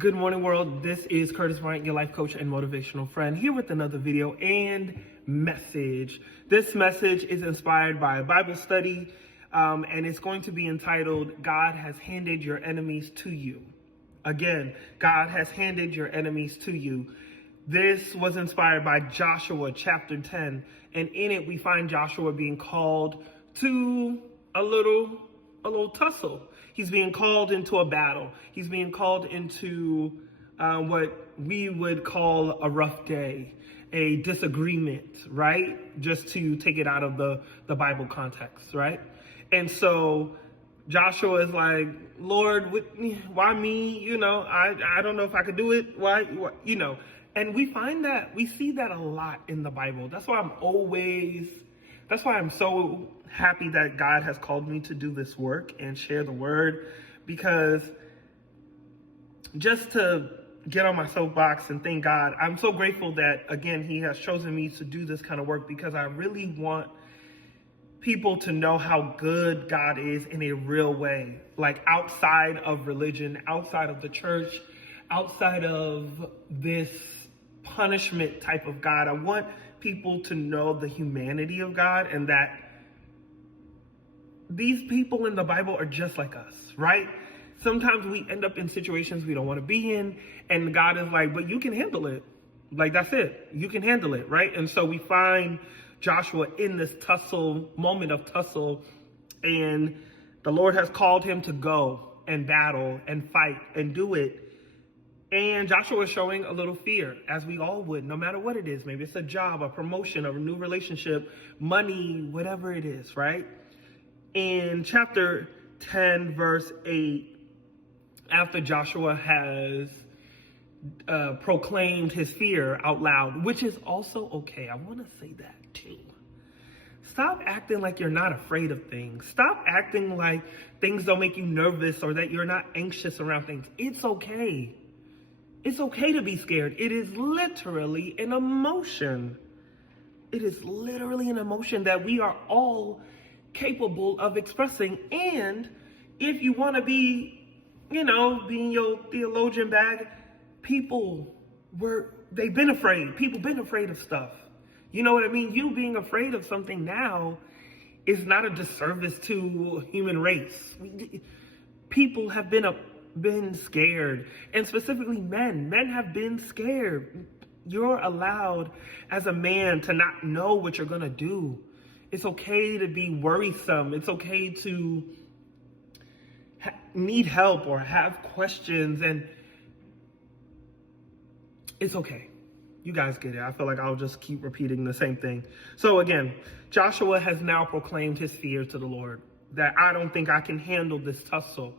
Good morning, world. This is Curtis Bryant, your life coach and motivational friend, here with another video and message. This message is inspired by a Bible study, and it's going to be entitled, God Has Handed Your Enemies to You. Again, God has handed your enemies to you. This was inspired by Joshua chapter 10, and in it we find Joshua being called to a little tussle. He's being called into a battle. He's being called into what we would call a rough day, a disagreement, right? Just to take it out of the Bible context, right? And so Joshua is like, Lord, why me? I don't know if I could do it. Why? And we see that a lot in the Bible. That's why I'm so happy that God has called me to do this work and share the word, because just to get on my soapbox and thank God, I'm so grateful that, again, he has chosen me to do this kind of work, because I really want people to know how good God is in a real way, like outside of religion, outside of the church, outside of this punishment type of God. I want people to know the humanity of God, and that these people in the Bible are just like us, right? Sometimes we end up in situations we don't want to be in, and God is like, but you can handle it. Like, that's it. You can handle it, right? And so we find Joshua in this moment of tussle, and the Lord has called him to go and battle and fight and do it. And Joshua is showing a little fear, as we all would, no matter what it is. Maybe it's a job, a promotion, a new relationship, money, whatever it is, right? In chapter 10, verse 8, after Joshua has proclaimed his fear out loud, which is also okay. I want to say that too. Stop acting like you're not afraid of things. Stop acting like things don't make you nervous or that you're not anxious around things. It's okay. It's okay to be scared. It is literally an emotion. It is literally an emotion that we are all capable of expressing. And if you want to be in your theologian bag, they've been afraid. People been afraid of stuff. You know what I mean? You being afraid of something now is not a disservice to human race. People have been scared, and specifically men have been scared. You're allowed as a man to not know what you're gonna do. It's okay to be worrisome. It's okay to need help or have questions, and it's okay. You guys get it. I feel like I'll just keep repeating the same thing. So again, Joshua has now proclaimed his fear to the Lord, that I don't think I can handle this tussle.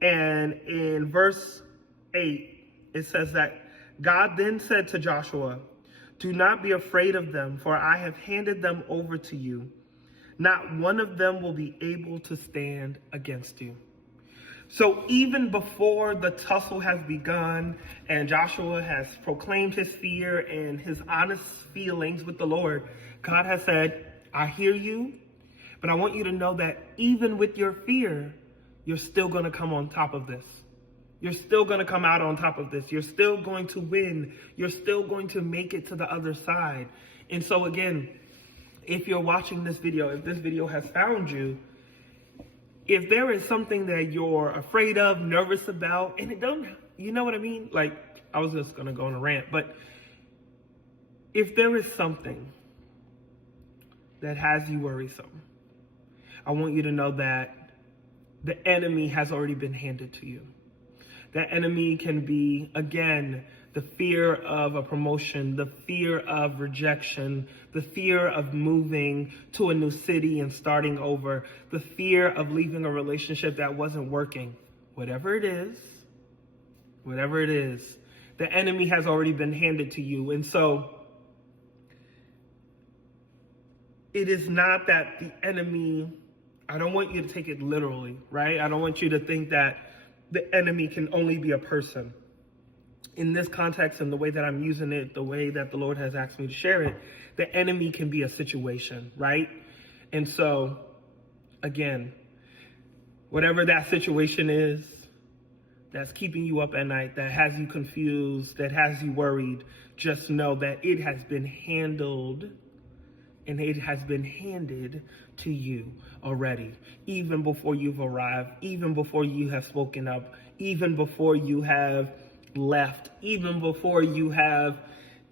And in verse 8, it says that God then said to Joshua, do not be afraid of them, for I have handed them over to you. Not one of them will be able to stand against you. So even before the tussle has begun and Joshua has proclaimed his fear and his honest feelings with the Lord, God has said, I hear you, but I want you to know that even with your fear, you're still going to come on top of this. You're still going to come out on top of this. You're still going to win. You're still going to make it to the other side. And so again, if you're watching this video, if this video has found you, if there is something that you're afraid of, nervous about, and you know what I mean? Like, I was just going to go on a rant, but if there is something that has you worrisome, I want you to know that the enemy has already been handed to you. That enemy can be, again, the fear of a promotion, the fear of rejection, the fear of moving to a new city and starting over, the fear of leaving a relationship that wasn't working. Whatever it is, the enemy has already been handed to you. And so it is not that the enemy, I don't want you to take it literally, right? I don't want you to think that the enemy can only be a person. In this context and the way that I'm using it, the way that the Lord has asked me to share it, the enemy can be a situation, right? And so, again, whatever that situation is, that's keeping you up at night, that has you confused, that has you worried, just know that it has been handled and it has been handed to you already, even before you've arrived, even before you have spoken up, even before you have left, even before you have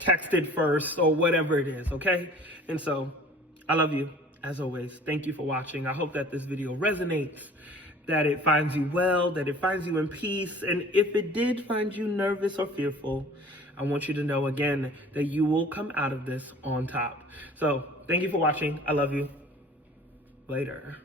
texted first or whatever it is, okay? And so I love you as always. Thank you for watching. I hope that this video resonates, that it finds you well, that it finds you in peace. And if it did find you nervous or fearful, I want you to know again that you will come out of this on top. So thank you for watching. I love you. Later.